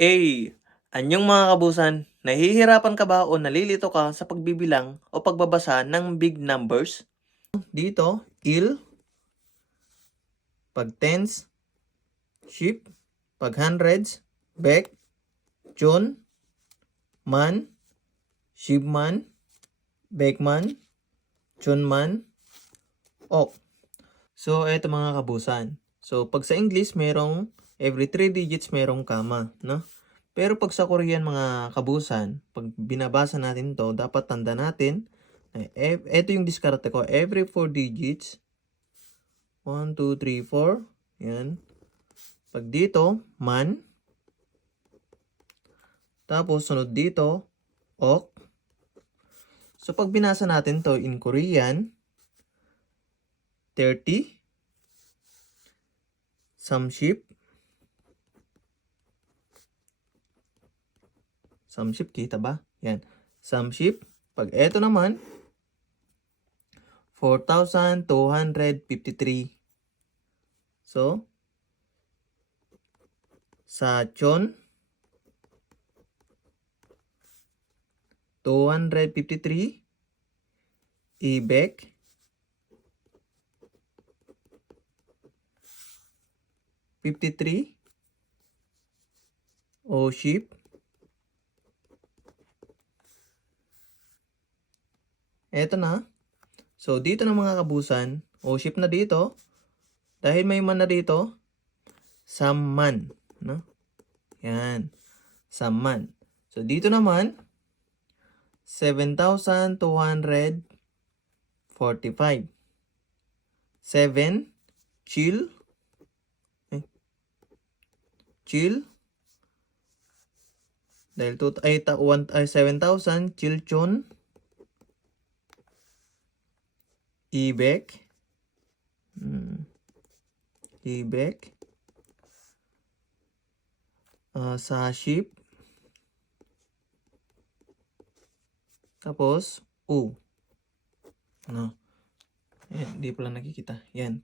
A. Anyong mga kabusan, nahihirapan ka ba o nalilito ka sa pagbibilang o pagbabasa ng big numbers? Dito, il, pag tens, ship, pag hundreds, bek, chun, man, shibman, bekman, chunman, ok. So, eto mga kabusan. So, pag sa English, merong every 3 digits merong comma, no? Pero pag sa Korean mga kabusan, pag binabasa natin to, dapat tanda natin, eto yung diskarte ko, every 4 digits, 1, 2, 3, 4, yan. Pag dito, man, tapos sunod dito, ok. So, pag binasa natin to in Korean, 30, samship, kita ba? Yan. Samship. Pag eto naman, 4,253. So, sa chon, 253. Ibek, 53. Oship, eto na. So, dito na mga kabusan, Oship na dito. Dahil may man na dito, samman, no? Yan, samman. So, dito naman, 7,245. 7, chill, chill. Dahil 7,000, chilchon, ibek, ibek, saship, tapos u. Ano? Ayan, hindi pala nakikita. Yan.